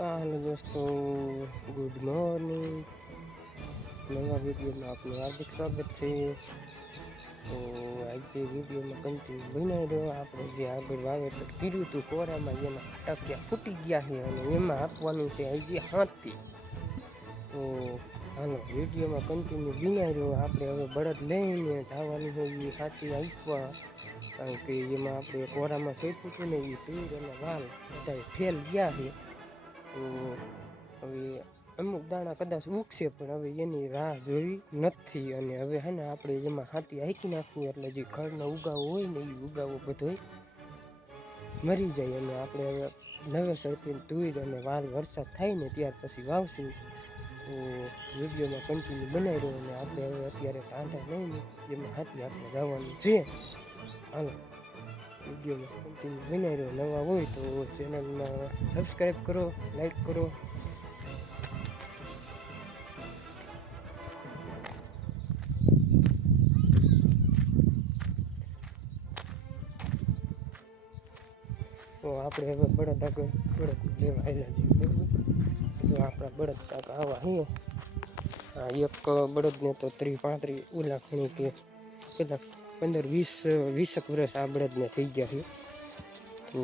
તો હાલો દોસ્તો good morning નવા વિડીયોમાં આપનું હાર્દિક સ્વાગત છે તો આજે વિડીયોમાં કન્ટિન્યુ બનાવી દો આપણે જે આગળ વાવેતર કર્યું હતું કોરામાં જેના ફટાકિયા ફૂટી ગયા છે અને એમાં આપવાનું છે હજી હાથથી તો હાલો વિડીયોમાં કન્ટિન્યુ બનાવી દો આપણે હવે બળદ લઈને જવાનું હોય એ સાચી આપવા કારણ કે એમાં આપણે કોરામાં સોંપ્યું હતું ને એ તીર અને વાલ બધા ફેલ ગયા છે તો હવે અમુક દાણા કદાચ ઉગશે, પણ હવે એની રાહ જોઈ નથી. અને હવે હે ને આપણે એમાં હાથી હાંકી નાખવું, એટલે જે ઘરનો ઉગાવો હોય ને એ ઉગાવો બધો મરી જાય. અને આપણે હવે નવેસરથી ધોઈ અને વાર વરસાદ થાય ને ત્યાર પછી વાવશું. તો વિડીયોમાં કન્ટિન્યુ બનાવી રહ્યો અને આપણે હવે અત્યારે કાંઠા લઈને એમાં હાથી આપણે જવાનું છે. હાલો. વિડીયોમાં કન્ટિન્યુ બનાવી રહ્યો. નવા હોય તો ચેનલમાં સબસ્ક્રાઈબ કરો લાઈક કરો. તો આપણે હવે બળદ આગળ બળદ લેવા આવેલા છીએ, બરાબર? જો આપણા બળદ કાકા આવા અહીંયા. આ એક બળદને તો ત્રીસ પાંત્રીસ ઉલાખણી કે કેટલાક પંદર વીસ, વીસક વર્ષ આ બળદને થઈ ગયા છે. તો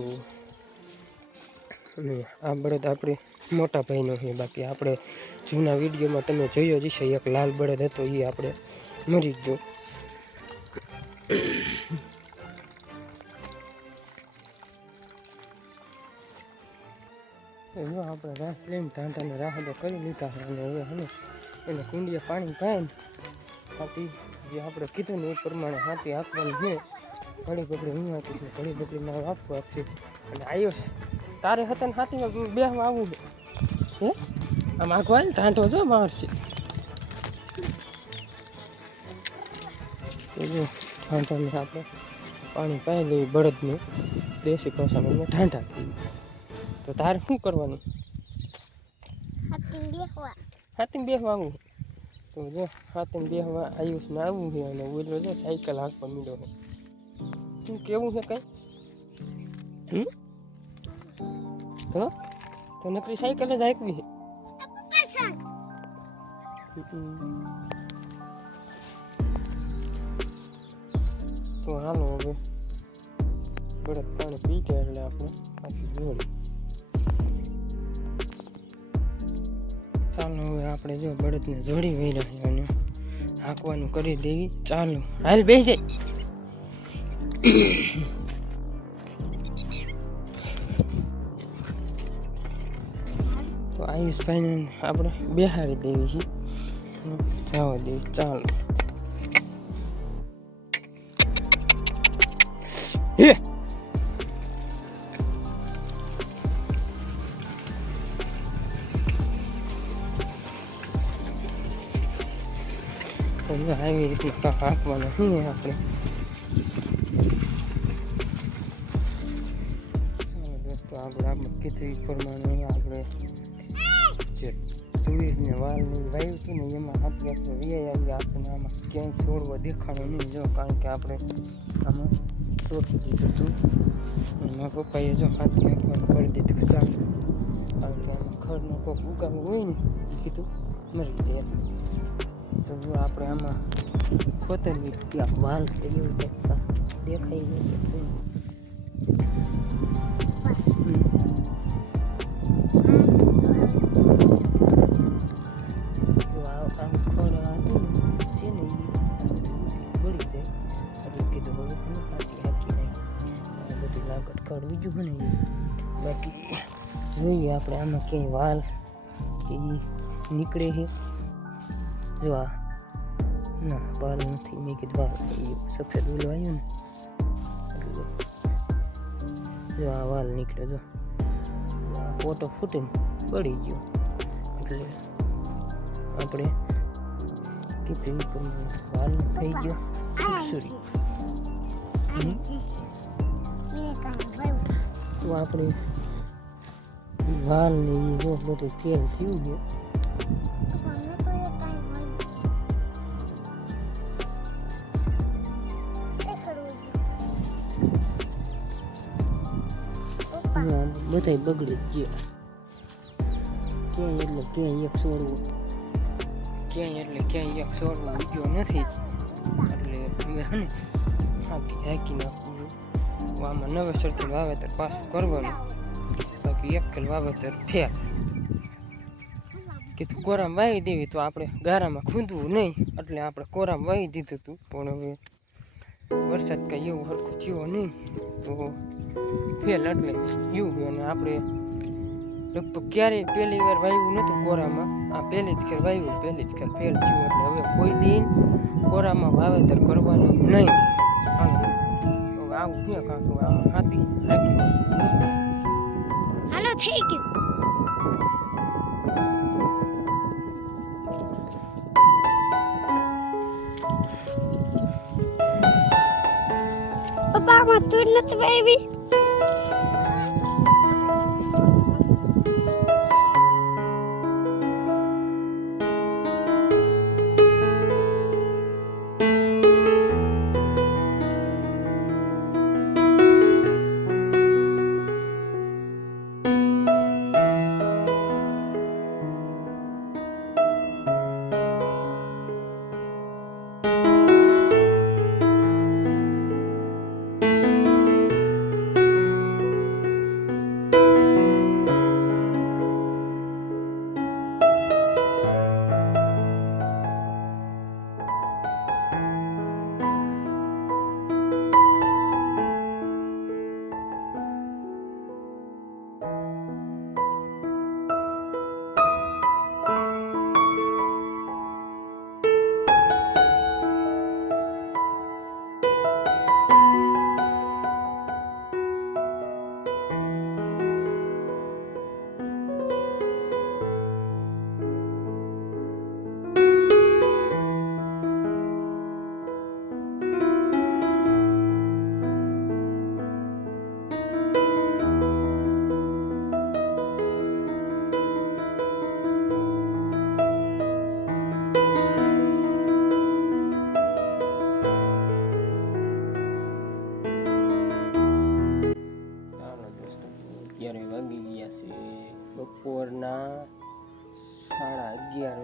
આ બળદ આપણે મોટા ભાઈનો છે. બાકી આપણે જૂના વિડીયોમાં તમે જોયો જ છે એક લાલ બળદ હતો એ આપણે મરી ગયો. જો આપણે રાહ લઈને ટાંટાને રાહ તો કરી લીધા અને હવે હને એને કુંડીએ પાણી પાઈને હાથી જે આપણે કીધું ને એ પ્રમાણે હાથી આપવાનું છે ઘણી બકડી હું આપી ઘણી ઘડી મારે આપવું આપશે અને આવ્યો છે. તારે હતા ને હાથી બેહવા આવવું હે? આમ આગવા ને ટાંટો જો મારશે ટાંટાને આપણે પાણી પાઈ લઈએ બળદનું. દેશી ભાષામાં અમે ઠાંઠા તો તારે શું કરવાનું? હાથી બેહ આવું. તો જો હાથીમ બેસવા આયુષને આવવું છે અને ઓલો જો સાયકલ હાંકવા મીડો છે. શું કેવું છે કઈ? તો તો નકરી સાયકલ જ હાંકવી છે? તો હાલો હવે. બળદ પાણી પી ગયા એટલે આપણે પાછી જોડી. ચાલો હવે આપણે જો બળદને જોડી વહી અને હાંકવાનું કરી દેવી. ચાલો, હાલ બે જાય. તો આયુષભાઈને આપણે બેહાડી દેવી છે. જવા દેવી ચાલો. હે! હવે આવી રીતના હાંકવા નથી છીએ આપણે આપણે આપણે કીધું એ પ્રમાણે આપણે જે તુવેરને વાલને વાવ્યું હતું ને એમાં આપણે આપણે વીઆઈ આવી આપણને આમાં ક્યાંય છોડવા દેખાડો નહીં જો કારણ કે આપણે આમાં છોડી દીધું હતું પપ્પાએ જો હાથ નાખવાનું કરી દીધું ચાલો કારણ કે આમાં હોય ને કીધું મરી જાય તો જો આપણે આમાં ખોતરવી ક્યાંક વાલ કે એવું કંઈક દેખાય નહીં કે શું. જો આ આમ ખડ આ હતું ને, છે ને એ બળી જાય એટલે કીધું હવે હું પાછી હાકી નાખી આ બધી લાગત ખડ બીજું હોય ને એ. બાકી જોઈએ આપણે આમાં ક્યાંય વાલ કે ઈ નીકળે છે જો આ ના વાલ નથી મેં કીધું વાલ થઈ ગયું સફેદ ઓલું આવ્યું ને જો આ વાલ નીકળ્યો જો ફોટો ફૂટીને પડી ગયો એટલે આપણે કીધું પ્રમાણે વાલ થઈ ગયો હમ. તો આપણે વાલ ને એ બધું ફેલ થયું છે બધાય બગડી ગયા. ક્યાંય એટલે ક્યાંય એક સોરવું ક્યાંય એટલે ક્યાંય એક છોડવું ઉગ્યો નથી એટલે અમે હે ને હાકી હાકી નાખવું આમાં નવેસરથી વાવેતર પાછું કરવાનું. બાકી એકલ વાવેતર ફેર કીધું કોરામાં વાવી દેવી તો આપણે ગારામાં ખૂંદવું નહીં. એટલે આપણે કોરામ વાવી દીધું હતું પણ હવે વરસાદ કંઈ એવું હરખું થયો નહીં. તો ફેલ એટલે એવું અને આપણે લગભગ ક્યારેય પહેલી વાર વાવ્યું નહોતું કોરામાં. આ પહેલી જ ખેલ વાવ્યું પહેલી જ ખેલ ફેલ થયું એટલે હવે કોઈ દિન કોરામાં વાવેતર કરવાનું નહીં. આવું છે આમાં હાથી હાલો, થઈ ગયું. પપ્પા આમાં તું નથી બેબી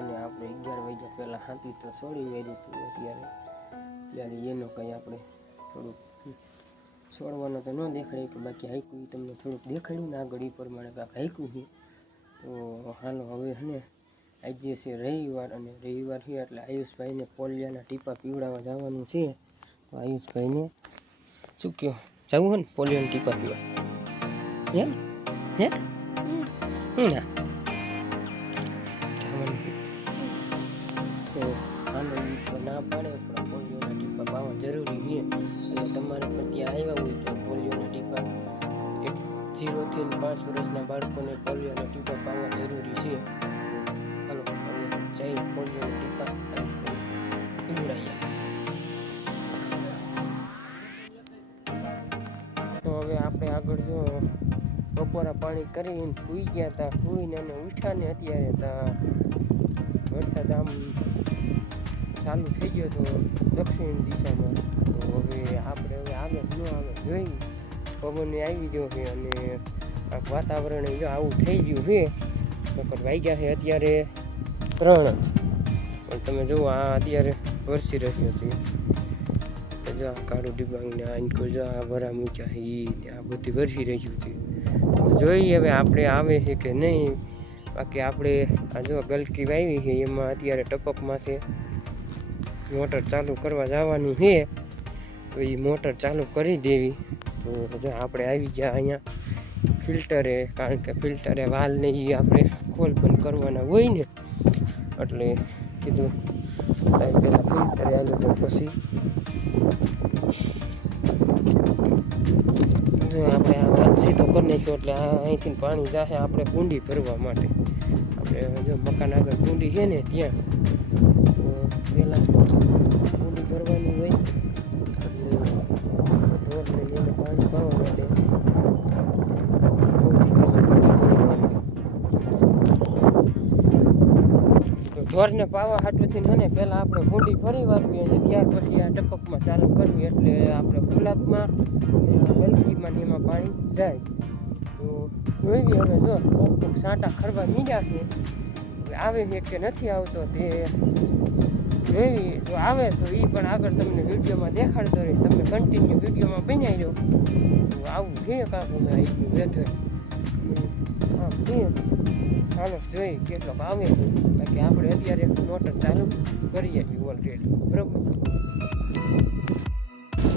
અને આપણે અગિયાર વાગ્યા પહેલાં હાથી તો છોડી વેર્યું હતું અત્યારે. ત્યારે એનો કંઈ આપણે થોડુંક છોડવાનો તો ન દેખાડ્યું કે બાકી હાઈકું એ તમને થોડુંક દેખાડ્યું ને આગળ એ પ્રમાણે કાંક હાઈકું છે. તો હાલો હવે હને આજે છે રવિવાર અને રવિવાર છે એટલે આયુષભાઈને પોલિયાના ટીપા પીવડાવવા જવાનું છે. તો આયુષભાઈને શું કહો? જવું હોય ને પોલિયાના ટીપા પીવા? હે? હે. ના ના પાડે પણ પોલિયોના ટીપા પાવા જરૂરી છે. અને તમારે પણ ત્યાં આવ્યા હોય તો પોલિયોના ટીપા એક ઝીરોથી પાંચ વર્ષના બાળકોને પોલિયોના ટીપા પાવા જરૂરી છે. હાલો, હવે જઈ પોલિયોના ટીપા પીવડાવીએ. તો હવે આપણે આગળ જો બપોરા પાણી કરીને સૂઈ ગયા હતા સૂઈને અને ઉઠ્યા ને અત્યારે વરસાદ આમ ચાલુ થઈ ગયો તો દક્ષિણ દિશામાં. તો હવે આપણે હવે આવે ન આવે જોઈ પવન આવી ગયો છે અને વાતાવરણ જો આવું થઈ ગયું છે નકર વાગ્યા છે અત્યારે ત્રણ પણ તમે જુઓ, આ અત્યારે વરસી રહ્યો છે. જો આ કાળું ડિબાંગને આ ઇનકો જો આ વરા મૂક્યા ઈ આ બધી વરસી રહ્યું છે. જોઈએ હવે આપણે આવે છે કે નહીં. બાકી આપણે આ જો ગલકી વાવી છે, એમાં અત્યારે ટપકમાં છે. મોટર ચાલુ કરવા જવાનું છે. તો એ મોટર ચાલુ કરી દેવી. તો આપણે આવી ગયા અહીંયા ફિલ્ટરે, કારણ કે ફિલ્ટરે વાલને એ આપણે ખોલ બંધ કરવાના હોય ને. એટલે કીધું પહેલાં ફિલ્ટરે આવ્યો તો પછી આપણે આ વાલ સીધો કરી નાખ્યો એટલે અહીંથી પાણી જાશે આપણે કુંડી ભરવા માટે. આપણે જો મકાન આગળ કુંડી છે ને ત્યાં ઢોરને પાવા હાટુથી છે પહેલાં આપણે કુંડી ફરી વાળવી અને ત્યાર પછી આ ટપકમાં ચાલુ કરવી એટલે આપણે ગુલાબમાં ને એમાં પાણી જાય. તો જોઈ હવે જો, કોક સાંટા ખરવા મીડ્યા છે. આવે છે કે નથી આવતો તે જોઈ જો આવે તો એ પણ આગળ તમને વિડીયોમાં દેખાડતો રહીશ. તમે કન્ટિન્યુ વિડીયોમાં બનાવી દો આવું છે કાંક, મેં વેધર. આમ છે ચાલો જોઈ કેટલો આવે કારણ કે આપણે અત્યારે મોટર ચાલુ કરીએ છીએ ઓલરેડી બરાબર?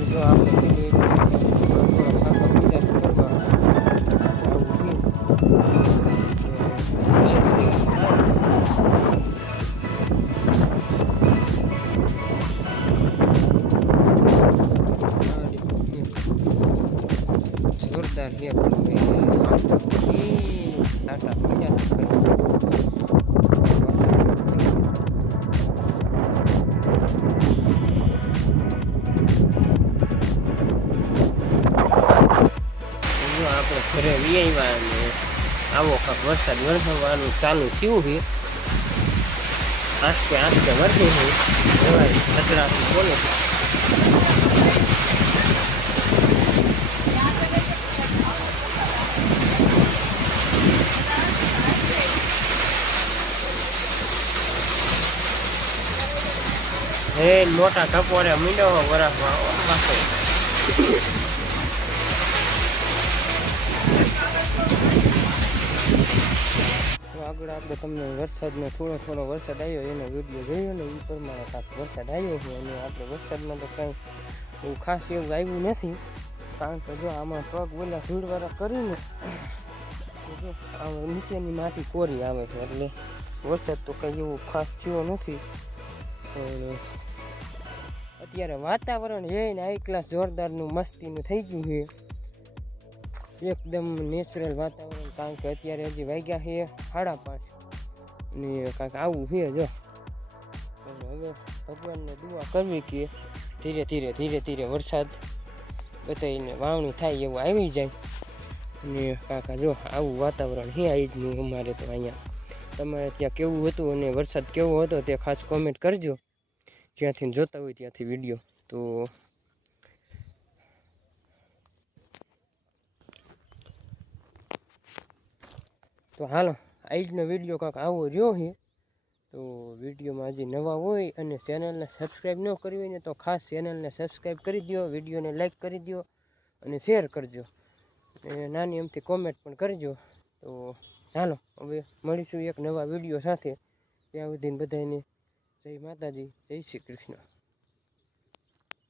જો આપણે ઘરે વી આવ્યા અને આવો કાંક વરસાદ વરસવાનું ચાલુ થયું છે. આસ્તે આસ્તે વરસે છે. એવાય ખતરાથી બોલે હે, મોટા ટપોરે મીંડો વરસમાં પાસે આગળ આપણે તમને વરસાદનો થોડો થોડો વરસાદ આવ્યો, એનો વીડિયો જોયો ને એ પ્રમાણે કાંઈક વરસાદ આવ્યો છે. અને આપણે વરસાદમાં તો કાંઈ એવું ખાસ એવું આવ્યું નથી. કારણ કે જો આમાં પગ બોલા ધૂળવાળા કરીને નીચેની માટી કોરી આવે છે. એટલે વરસાદ તો કંઈ એવું ખાસ થયો નથી. અત્યારે વાતાવરણ એ ને આ ક્લાસ જોરદારનું મસ્તીનું થઈ ગયું છે. એકદમ નેચરલ વાતાવરણ, કારણ કે અત્યારે હજી વાગ્યા છે સાડા પાંચ. ને કાંઈક આવું છે જો. હવે ભગવાનને દુઆ કરવી કે ધીરે ધીરે ધીરે ધીરે વરસાદ બધાને વાવણી થાય એવું આવી જાય. ને કાકા જો આવું વાતાવરણ છે આજનું અમારે તો અહીંયા. તમારે ત્યાં કેવું હતું અને વરસાદ કેવો હતો તે ખાસ કોમેન્ટ કરજો. જ્યાંથી જોતા હોય ત્યાંથી વીડિયો તો તો હાલો, આજનો વીડિયો કાંક આવો રહ્યો છે. તો વિડીયોમાં હજી નવા હોય અને ચેનલને સબસ્ક્રાઈબ ન કરી હોય ને તો ખાસ ચેનલને સબસ્ક્રાઈબ કરી દો વિડીયોને લાઈક કરી દો અને શેર કરજો. નાની એમથી કોમેન્ટ પણ કરજો. તો ચાલો હવે મળીશું એક નવા વીડિયો સાથે. ત્યાં સુધીને બધાને જય માતાજી, જય શ્રી કૃષ્ણ.